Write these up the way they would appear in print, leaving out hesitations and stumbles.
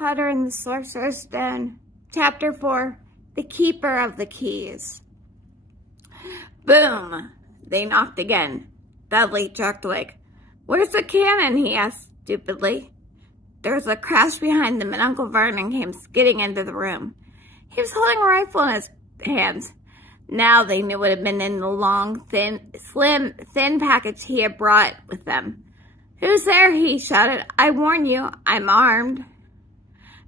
Potter and the Sorcerer's Stone, Chapter 4, The Keeper of the Keys. Boom! They knocked again. Dudley jerked awake. "Where's the cannon?" he asked stupidly. There was a crash behind them, and Uncle Vernon came skidding into the room. He was holding a rifle in his hands. Now they knew what had been in the long, thin package he had brought with them. "Who's there?" he shouted. "I warn you, I'm armed."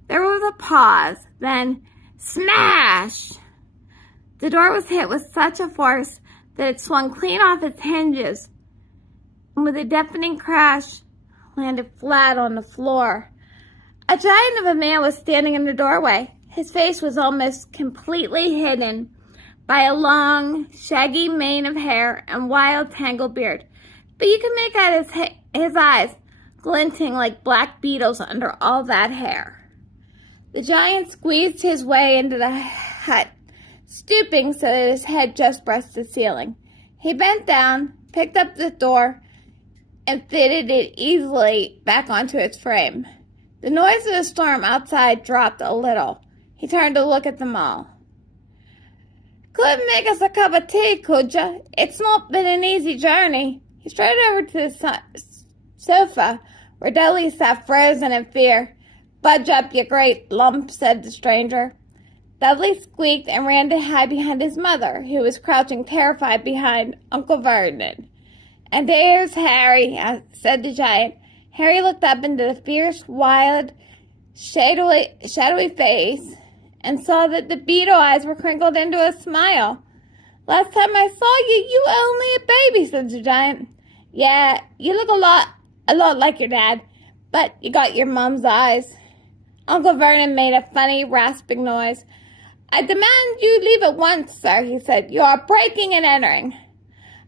There was a pause, then smash! The door was hit with such a force that it swung clean off its hinges, and with a deafening crash, landed flat on the floor. A giant of a man was standing in the doorway. His face was almost completely hidden by a long, shaggy mane of hair and wild, tangled beard, but you could make out his eyes glinting like black beetles under all that hair. The giant squeezed his way into the hut, stooping so that his head just brushed the ceiling. He bent down, picked up the door, and fitted it easily back onto its frame. The noise of the storm outside dropped a little. He turned to look at them all. "Could make us a cup of tea, could ya? It's not been an easy journey." He strode over to the sofa, where Dudley sat frozen in fear. "Budge up, you great lump," said the stranger. Dudley squeaked and ran to hide behind his mother, who was crouching terrified behind Uncle Vernon. "And there's Harry," said the giant. Harry looked up into the fierce, wild, shadowy face and saw that the beetle eyes were crinkled into a smile. "Last time I saw you, you were only a baby," said the giant. "Yeah, you look a lot like your dad, but you got your mom's eyes." Uncle Vernon made a funny, rasping noise. "I demand you leave at once, sir," he said. "You are breaking and entering."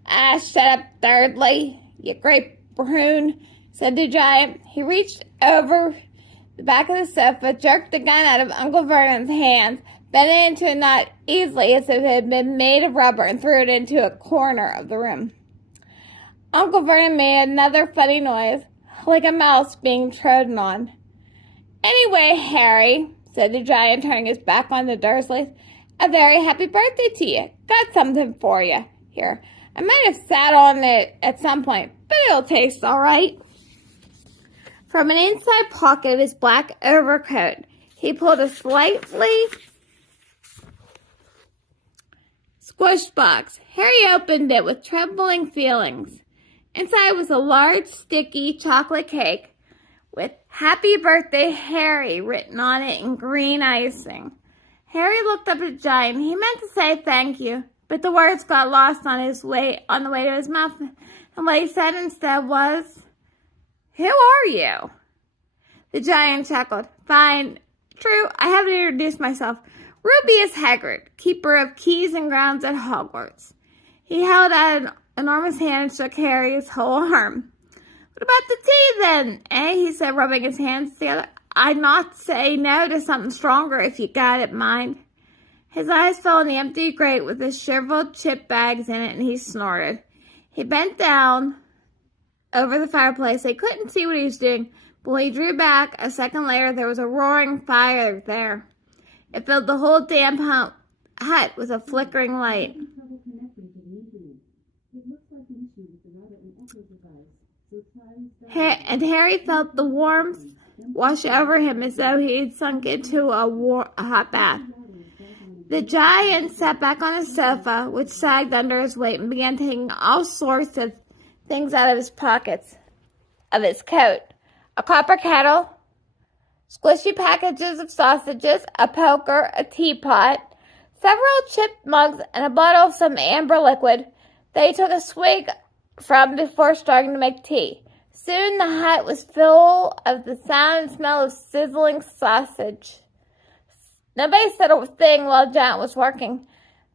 "Ah, shut up, Dudley, you great prune," said the giant. He reached over the back of the sofa, jerked the gun out of Uncle Vernon's hands, bent it into a knot easily as if it had been made of rubber, and threw it into a corner of the room. Uncle Vernon made another funny noise, like a mouse being trodden on. "Anyway, Harry," said the giant, turning his back on the Dursleys, "a very happy birthday to you. Got something for you. Here, I might have sat on it at some point, but it'll taste all right." From an inside pocket of his black overcoat, he pulled a slightly squished box. Harry opened it with trembling feelings. Inside was a large, sticky chocolate cake with "Happy Birthday, Harry" written on it in green icing. Harry looked up at the giant. He meant to say thank you, but the words got lost on the way to his mouth, and what he said instead was, "Who are you?" The giant chuckled. "Fine. True, I haven't introduced myself. Rubeus Hagrid, keeper of keys and grounds at Hogwarts." He held out an enormous hand and shook Harry's whole arm. "What about the tea, then, eh?" he said, rubbing his hands together. "I'd not say no to something stronger if you got it, mind." His eyes fell on the empty grate with the shriveled chip bags in it, and he snorted. He bent down over the fireplace. They couldn't see what he was doing, but when he drew back a second later, there was a roaring fire there. It filled the whole damp hut with a flickering light. And Harry felt the warmth wash over him as though he had sunk into a hot bath. The giant sat back on his sofa, which sagged under his weight, and began taking all sorts of things out of his pockets of his coat. A copper kettle, squishy packages of sausages, a poker, a teapot, several chipped mugs, and a bottle of some amber liquid that he took a swig from before starting to make tea. Soon the hut was full of the sound and smell of sizzling sausage. Nobody said a thing while Giant was working,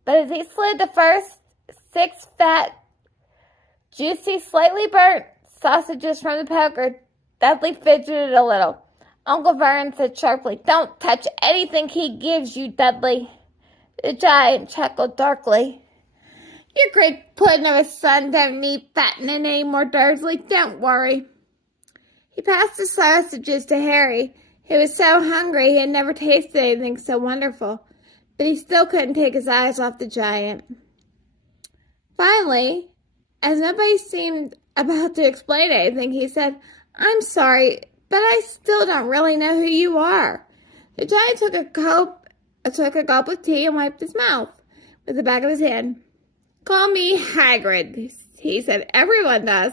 but as he slid the first 6 fat, juicy, slightly burnt sausages from the poker, Dudley fidgeted a little. Uncle Vernon said sharply, "Don't touch anything he gives you, Dudley." The giant chuckled darkly. "Your great puddin' of a son don't need fattening any more, Dursley. Don't worry." He passed the sausages to Harry, He was so hungry he had never tasted anything so wonderful, but he still couldn't take his eyes off the giant. Finally, as nobody seemed about to explain anything, he said, "I'm sorry, but I still don't really know who you are." The giant took a gulp of tea and wiped his mouth with the back of his hand. "Call me Hagrid," he said. "Everyone does.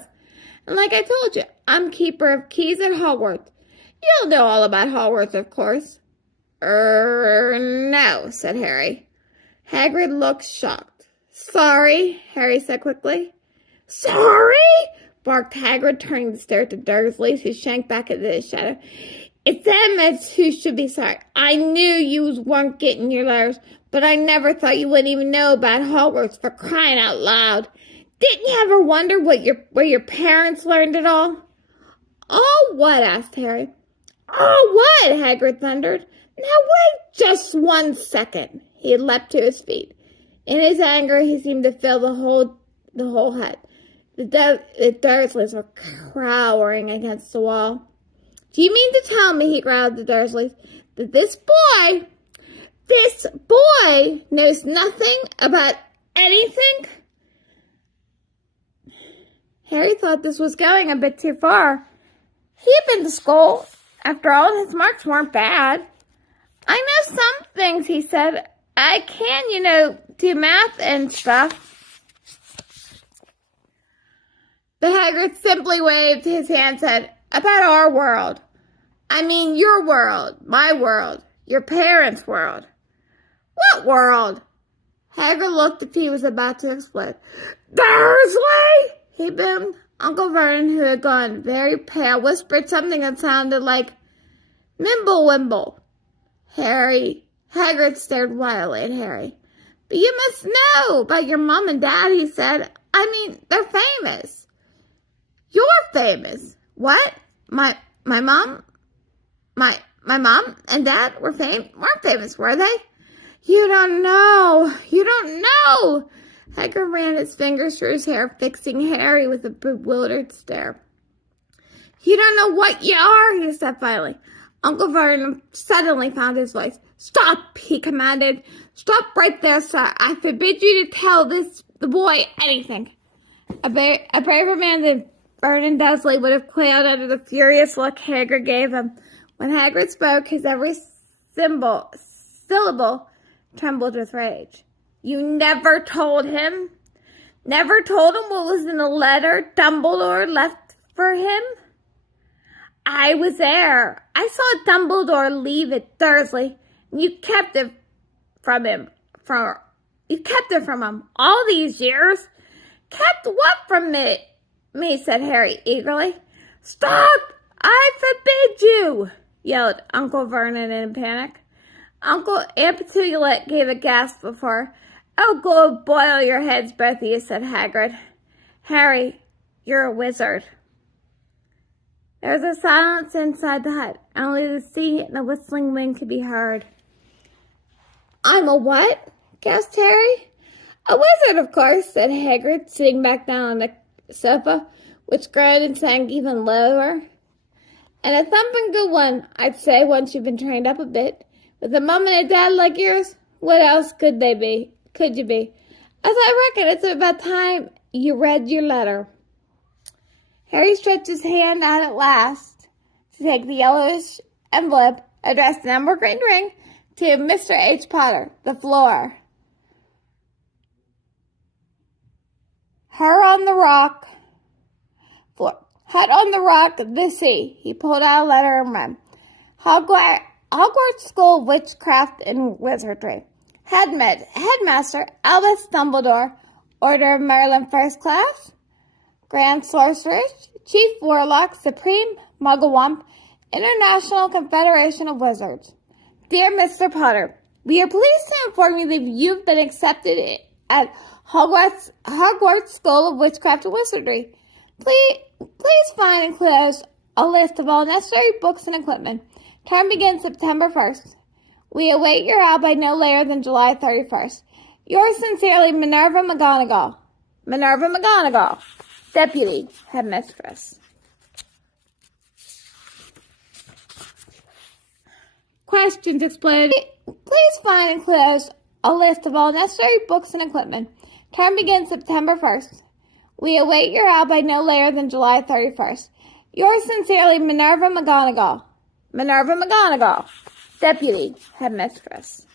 And like I told you, I'm keeper of keys at Hogwarts. You'll know all about Hogwarts, of course." No," said Harry. Hagrid looked shocked. "Sorry," Harry said quickly. "Sorry?" barked Hagrid, turning to stare at the Dursleys, who shrank back into his shadow. "It's them who should be sorry. I knew you weren't getting your letters, but I never thought you wouldn't even know about Hogwarts, for crying out loud. Didn't you ever wonder where your parents learned it all?" "Oh, what?" asked Harry. "Oh, what?" Hagrid thundered. "Now wait just 1 second." He had leapt to his feet. In his anger, he seemed to fill the whole hut. The Dursleys were cowering against the wall. "Do you mean to tell me," he growled at the Dursleys, "that this boy knows nothing about anything?" Harry thought this was going a bit too far. He had been to school. After all, his marks weren't bad. "I know some things," he said. "I can, do math and stuff." But Hagrid simply waved his hand and said, "About our world. I mean your world, my world, your parents' world." "What world?" Hagrid looked as if he was about to explode. "Dursley!" he boomed. Uncle Vernon, who had gone very pale, whispered something that sounded like Mimblewimble. Hagrid stared wildly at Harry. "But you must know about your mom and dad," he said. "I mean, they're famous." "You're famous." "What? My mom? My mom and dad weren't famous, were they?" You don't know. Hagrid ran his fingers through his hair, fixing Harry with a bewildered stare. "You don't know what you are," he said finally. Uncle Vernon suddenly found his voice. "Stop," he commanded. "Stop right there, sir. I forbid you to tell the boy anything." A braver man than Vernon Dursley would have quailed under the furious look Hagrid gave him. When Hagrid spoke, his every syllable trembled with rage. "You never told him? Never told him what was in the letter Dumbledore left for him?" "I was there. I saw Dumbledore leave it, Dursley, and you kept it from him all these years." "Kept what from me?" said Harry eagerly. "Stop! I forbid you!" yelled Uncle Vernon in a panic. Aunt Petunia gave a gasp before. "Oh, go boil your heads, both of you," said Hagrid. "Harry, you're a wizard." There was a silence inside the hut. Only the sea and the whistling wind could be heard. "I'm a what?" gasped Harry. "A wizard, of course," said Hagrid, sitting back down on the sofa, which groaned and sank even lower. "And a thumping good one, I'd say, once you've been trained up a bit. With a mum and a dad like yours, what else could you be? As I reckon it's about time you read your letter." Harry stretched his hand out at last to take the yellowish envelope addressed in emerald green ring to Mr. H. Potter, the floor. Hut on the rock, the sea. He pulled out a letter and read. Hogwarts School of Witchcraft and Wizardry. Headmaster Albus Dumbledore, Order of Merlin First Class. Grand Sorceress, Chief Warlock, Supreme Mugglewump, International Confederation of Wizards. Dear Mr. Potter, we are pleased to inform you that you've been accepted at Hogwarts School of Witchcraft and Wizardry. Please find enclosed a list of all necessary books and equipment. Term begins September 1st. We await your album no later than July 31st. Yours sincerely, Minerva McGonagall. Minerva McGonagall, Deputy Headmistress. Questions exploded. Please find and close a list of all necessary books and equipment. Term begins September 1st. We await your out by no later than July 31st. Yours sincerely, Minerva McGonagall. Minerva McGonagall, Deputy Headmistress.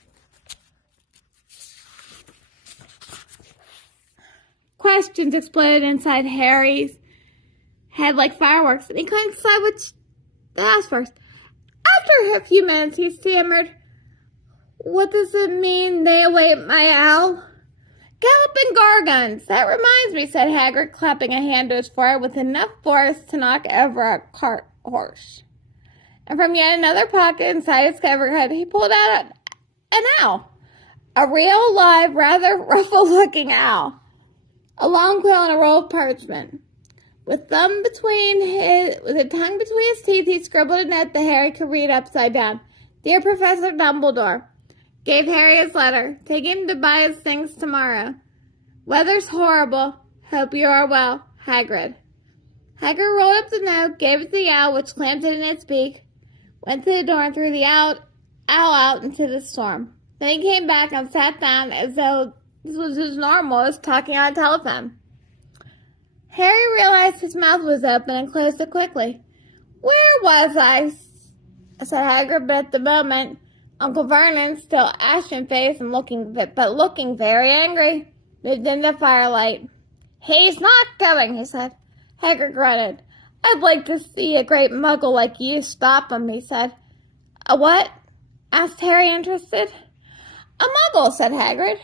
Questions exploded inside Harry's head like fireworks, and he couldn't decide which to ask first. After a few minutes, he stammered, "What does it mean, they await my owl?" "Galloping gargons. That reminds me," said Hagrid, clapping a hand to his forehead with enough force to knock over a cart horse. And from yet another pocket inside his covercoat, he pulled out an owl. A real, live, rather ruffled-looking owl. A long quill and a roll of parchment. With a tongue between his teeth, he scribbled a note that Harry could read upside down. "Dear Professor Dumbledore," gave Harry his letter. "Take him to buy his things tomorrow. Weather's horrible. Hope you are well. Hagrid." Hagrid rolled up the note, gave it to the owl, which clamped it in its beak, went to the door and threw the owl out into the storm. Then he came back and sat down as though this was as normal as talking on a telephone. Harry realized his mouth was open and closed it quickly. "Where was I?" said Hagrid, but at the moment, Uncle Vernon, still ashen-faced and looking very angry, moved into the firelight. "He's not going," he said. Hagrid grunted. "I'd like to see a great muggle like you stop him," he said. "A what?" asked Harry, interested. "A muggle," said Hagrid.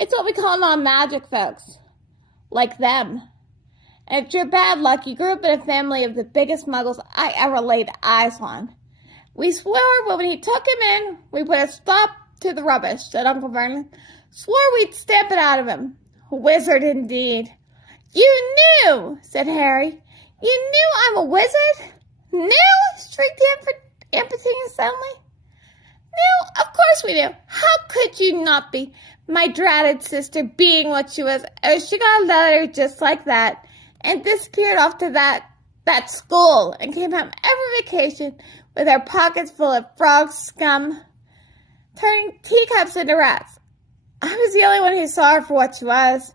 "It's what we call non-magic folks. Like them. And it's your bad luck you grew up in a family of the biggest muggles I ever laid eyes on. We swore when he took him in, we put a stop to the rubbish," said Uncle Vernon. "Swore we'd stamp it out of him. Wizard indeed." "You knew," said Harry. "You knew I'm a wizard?" "Knew?" shrieked Aunt Petunia suddenly. "Knew? Of course we knew. How could you not be? My dratted sister being what she was. Oh, she got a letter just like that and disappeared off to that school and came home every vacation with her pockets full of frog scum, turning teacups into rats. I was the only one who saw her for what she was,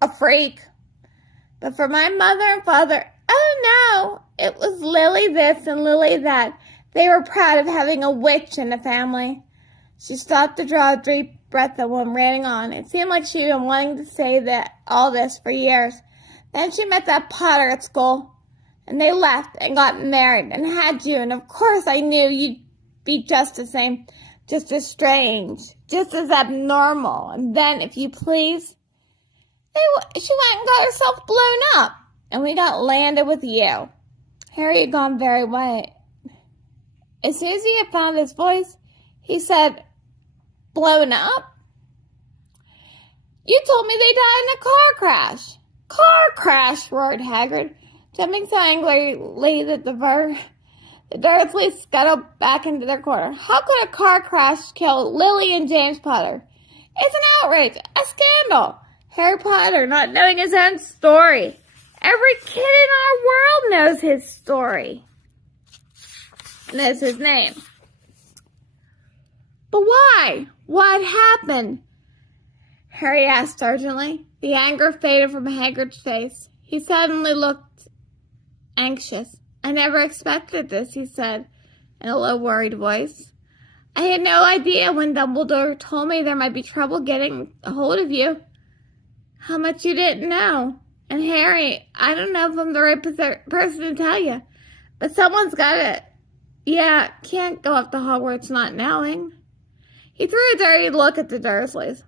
a freak. But for my mother and father, oh no, it was Lily this and Lily that. They were proud of having a witch in the family." She stopped to draw a deep breath and went ranting on. It seemed like she'd been wanting to say all this for years. Then she met that Potter at school, and they left and got married and had you, and of course I knew you'd be just the same, just as strange, just as abnormal. And then, if you please, she went and got herself blown up, and we got landed with you." Harry had gone very white. As soon as he had found his voice, he said, "Blown up? You told me they died in a car crash." "Car crash!" roared Hagrid, jumping so angrily that the Dursleys scuttled back into their corner. "How could a car crash kill Lily and James Potter? It's an outrage, a scandal. Harry Potter not knowing his own story. Every kid in our world knows his story. Knows his name. But why? What happened?" Harry asked urgently. The anger faded from Hagrid's face. He suddenly looked anxious. "I never expected this," he said in a low, worried voice. "I had no idea when Dumbledore told me there might be trouble getting a hold of you. How much you didn't know. And Harry, I don't know if I'm the right person to tell you, but someone's got it. Yeah, can't go up to Hogwarts not knowing." He threw a dirty look at the Dursleys.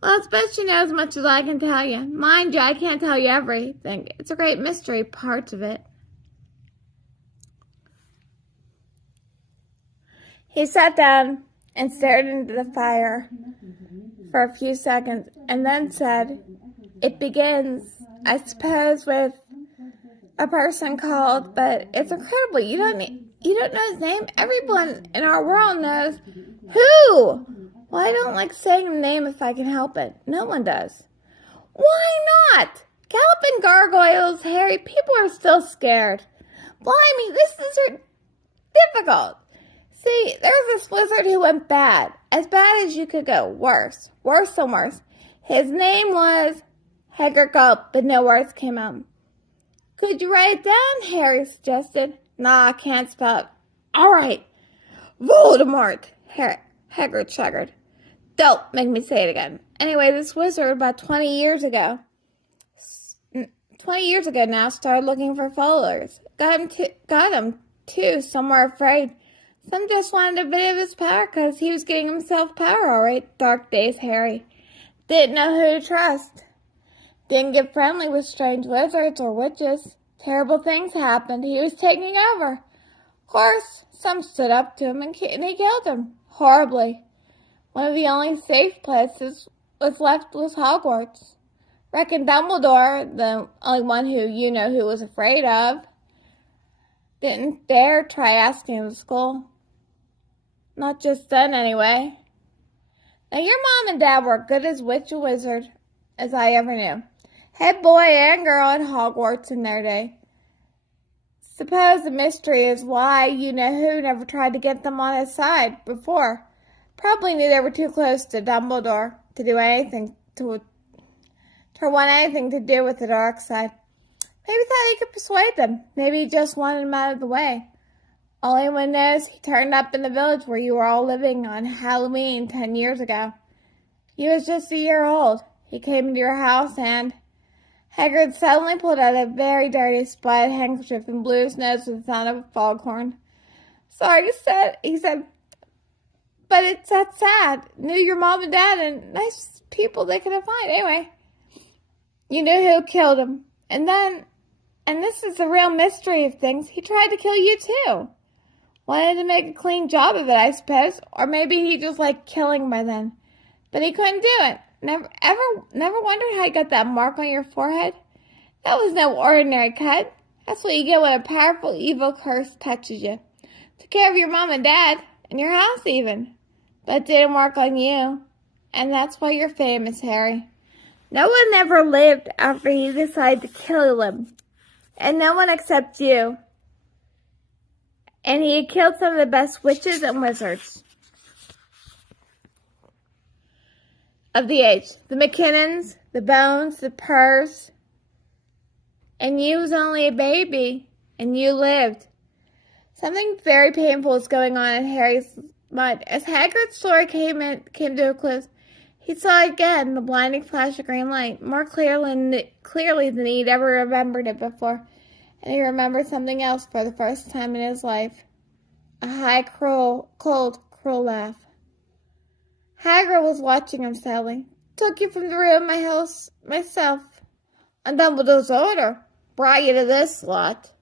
"Well, it's best you know as much as I can tell you. Mind you, I can't tell you everything. It's a great mystery, parts of it." He sat down and stared into the fire for a few seconds and then said, "It begins, I suppose, with a person called, but it's incredible. You don't know his name? Everyone in our world knows." "Who?" "Well, I don't like saying the name if I can help it. No one does." "Why not? Galloping gargoyles, Harry. People are still scared." "Blimey, this is difficult. See, there was this wizard who went bad. As bad as you could go. Worse. Worse and worse. His name was Hagrid gulped, but no words came out. Could you write it down? Harry suggested. Nah, I can't spell it. All right. Voldemort, Hagrid shuddered. Don't make me say it again. Anyway, this wizard about 20 years ago now started looking for followers. Got him too, some were afraid. Some just wanted a bit of his power because he was getting himself power, all right. Dark days, Harry. Didn't know who to trust. Didn't get friendly with strange wizards or witches. Terrible things happened. He was taking over. Of course, some stood up to him and he killed him. Horribly. One of the only safe places left was Hogwarts. Reckon Dumbledore, the only one who was afraid of, didn't dare try asking the school. Not just then, anyway. Now, your mom and dad were good as witch or wizard as I ever knew. Head boy and girl at Hogwarts in their day. Suppose the mystery is why you-know-who never tried to get them on his side before. Probably knew they were too close to Dumbledore to want anything to do with the dark side. Maybe thought he could persuade them. Maybe he just wanted them out of the way. All anyone knows, he turned up in the village where you were all living on Halloween 10 years ago. He was just a year old. He came into your house and Hagrid suddenly pulled out a very dirty spotted handkerchief and blew his nose with the sound of a foghorn. Sorry, he said, but it's that sad. Knew your mom and dad and nice people they couldn't find. Anyway, you knew who killed him. And this is the real mystery of things, he tried to kill you too. Wanted to make a clean job of it, I suppose. Or maybe he just liked killing by then. But he couldn't do it. Never wondered how you got that mark on your forehead? That was no ordinary cut. That's what you get when a powerful evil curse touches you. Took care of your mom and dad, and your house even. But it didn't work on you. And that's why you're famous, Harry. No one ever lived after he decided to kill him. And no one except you. And he had killed some of the best witches and wizards of the age. The McKinnons, the Bones, the Purrs. And you was only a baby, and you lived. Something very painful was going on in Harry's mind. As Hagrid's story came to a close, he saw again the blinding flash of green light, more clearly than he'd ever remembered it before. And he remembered something else for the first time in his life. A high, cold, cruel laugh. Hagrid was watching him sadly. Took you from the room myself. On Dumbledore's order. Brought you to this lot.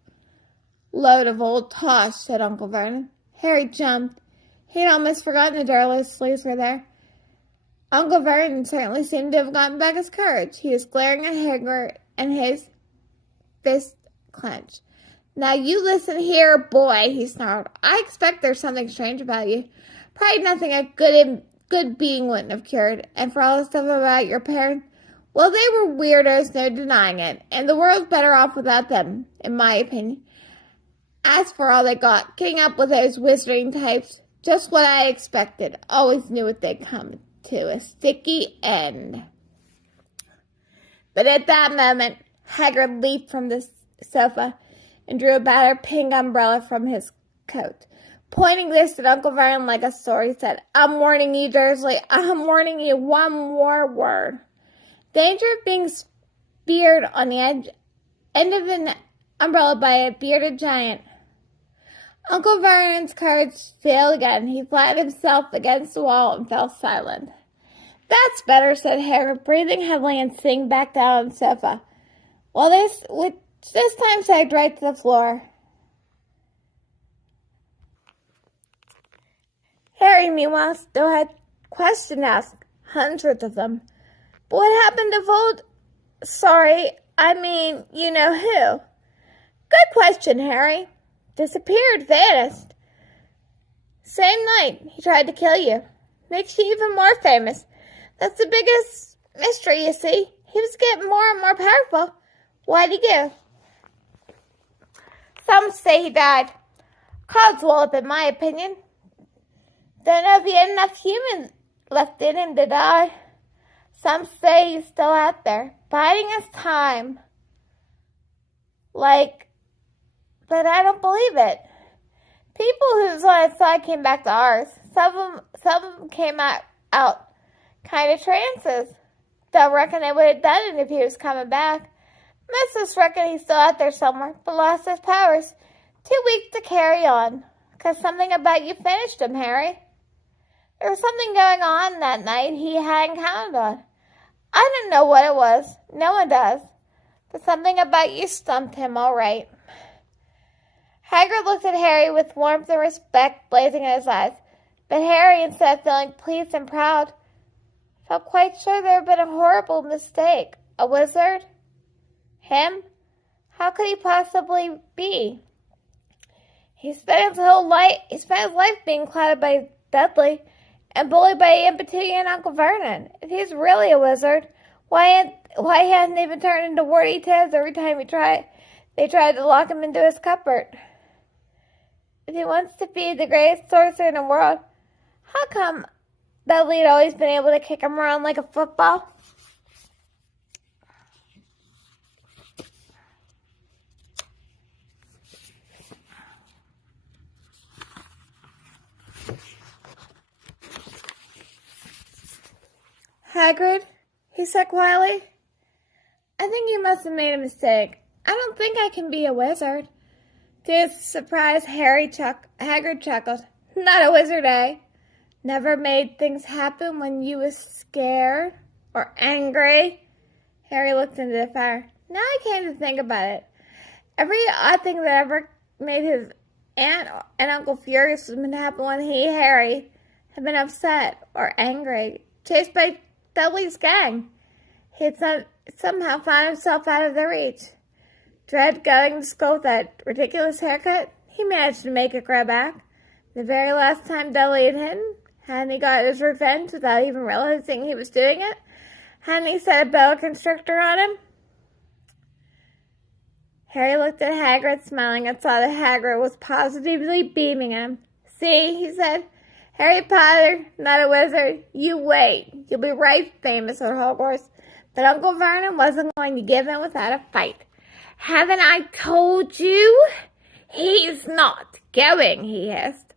Load of old tosh, said Uncle Vernon. Harry jumped. He'd almost forgotten the Durlow's sleeves were there. Uncle Vernon certainly seemed to have gotten back his courage. He was glaring at Hagrid and his fist clenched. Now you listen here, boy, he snarled. I expect there's something strange about you. Probably nothing a good being wouldn't have cured. And for all the stuff about your parents, well, they were weirdos, no denying it. And the world's better off without them, in my opinion. As for all they got, getting up with those wizarding types, just what I expected. Always knew what they'd come to, a sticky end. But at that moment, Hagrid leaped from the sofa and drew a battered pink umbrella from his coat. Pointing this at Uncle Vernon like a sword, he said, I'm warning you, Dursley. I'm warning you one more word. Danger of being speared on the end of the umbrella by a bearded giant. Uncle Vernon's courage failed again. He flattened himself against the wall and fell silent. That's better, said Harry, breathing heavily and sitting back down on the sofa. Well, this time sagged right to the floor. Harry, meanwhile, still had questions to ask, hundreds of them. But what happened to you know who? Good question, Harry. Disappeared, vanished. Same night, he tried to kill you. Makes you even more famous. That's the biggest mystery, you see. He was getting more and more powerful. Why'd he go? Some say he died. Codswallop, in my opinion. Don't know if he had enough human left in him to die. Some say he's still out there, biding his time. But I don't believe it. People who saw outside came back to ours. Some of them came out kind of trances. Don't reckon they would have done it if he was coming back. Mrs. reckon he's still out there somewhere, but lost his powers. Too weak to carry on. 'Cause something about you finished him, Harry. There was something going on that night he hadn't counted on. I didn't know what it was. No one does. But something about you stumped him all right. Hagrid looked at Harry with warmth and respect blazing in his eyes. But Harry, instead of feeling pleased and proud, felt quite sure there had been a horrible mistake. A wizard? Him? How could he possibly be? He spent his life being clouded by Dudley and bullied by Aunt Petunia and Uncle Vernon. If he's really a wizard, why hadn't he been turned into warty tabs every time they tried to lock him into his cupboard? If he wants to be the greatest sorcerer in the world, how come Dudley had always been able to kick him around like a football? Hagrid, he said quietly, I think you must have made a mistake. I don't think I can be a wizard. To his surprise, Hagrid chuckled. Not a wizard, eh? Never made things happen when you was scared or angry? Harry looked into the fire. Now I came to think about it. Every odd thing that ever made his aunt and uncle furious would happen when Harry, had been upset or angry, chased by Dudley's gang. He had somehow found himself out of their reach. Dread going to school with that ridiculous haircut, he managed to make it grow back. The very last time Dudley had hidden, hadn't he got his revenge without even realizing he was doing it? Hadn't he set a boa constrictor on him? Harry looked at Hagrid, smiling, and saw that Hagrid was positively beaming him. See, he said, Harry Potter, not a wizard. You wait. You'll be right famous at Hogwarts. But Uncle Vernon wasn't going to give in without a fight. Haven't I told you? He's not going, he hissed.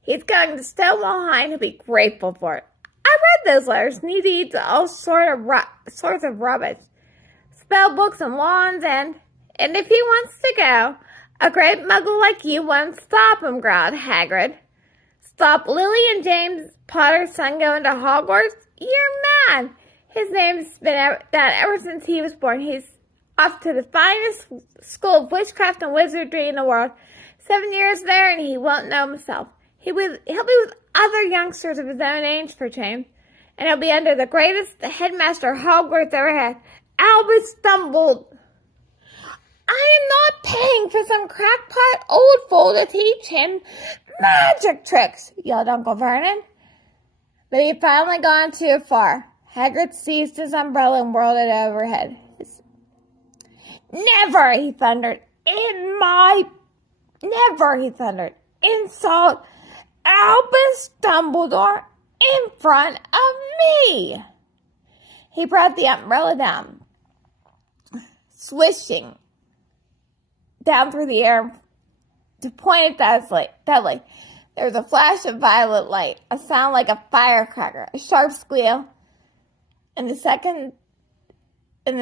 He's going to Stonewall High and he'll be grateful for it. I read those letters and he needs all sorts of rubbish. Spell books and wands and if he wants to go, a great muggle like you won't stop him, growled Hagrid. Stop Lily and James Potter's son going to Hogwarts? You're mad. His name's been down ever since he was born. He's off to the finest school of witchcraft and wizardry in the world. 7 years there and he won't know himself. He'll be with other youngsters of his own age for change. And he'll be under the greatest headmaster Hogwarts ever had, Albus Dumbledore. I am not paying for some crackpot old fool to teach him magic tricks, yelled Uncle Vernon. But he had finally gone too far. Hagrid seized his umbrella and whirled it overhead. Never, he thundered. Never, he thundered. Insult Albus Dumbledore in front of me. He brought the umbrella down, swishing down through the air to point at Dudley. There was a flash of violet light, a sound like a firecracker, a sharp squeal, and the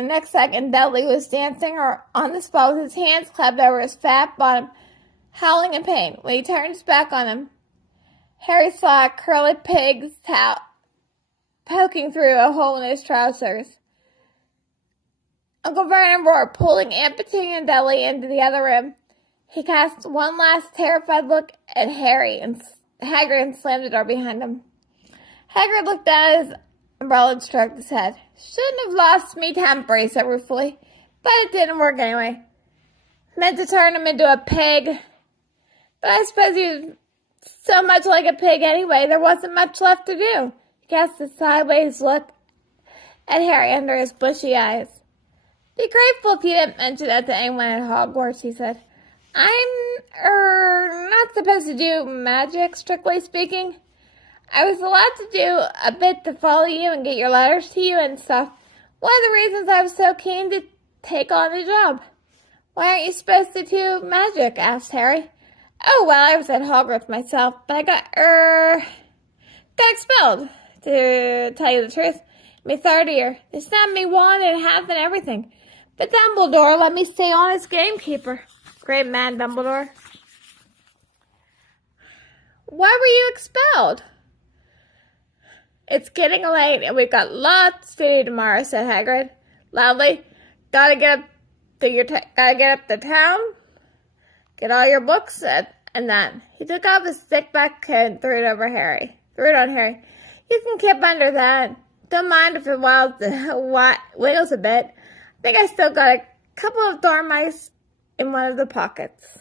next second, Dudley was dancing on the spot with his hands clapped over his fat bottom, howling in pain. When he turned his back on him, Harry saw a curly pig's tail poking through a hole in his trousers. Uncle Vernon roared, pulling Aunt Petunia and Dudley into the other room. He cast one last terrified look at Harry and Hagrid and slammed the door behind him. Hagrid looked down at his umbrella and stroked his head. Shouldn't have lost me temper, he said ruefully, but it didn't work anyway. Meant to turn him into a pig, but I suppose he was so much like a pig anyway, there wasn't much left to do. He cast a sideways look at Harry under his bushy eyes. Be grateful if you didn't mention that to anyone at Hogwarts, he said. I'm, not supposed to do magic, strictly speaking. I was allowed to do a bit to follow you and get your letters to you and stuff. One of the reasons I was so keen to take on the job. Why aren't you supposed to do magic? Asked Harry. Oh, well, I was at Hogwarts myself, but I got expelled, to tell you the truth. My third year. They snapped me wand and half and everything. But Dumbledore let me stay on as gamekeeper. Great man, Dumbledore. Why were you expelled? It's getting late and we've got lots to do tomorrow, said Hagrid loudly. Gotta get up to town, get all your books, and that. He took off his thick back coat and threw it on Harry. You can keep under that. Don't mind if it wiggles a bit. I think I still got a couple of dormice in one of the pockets.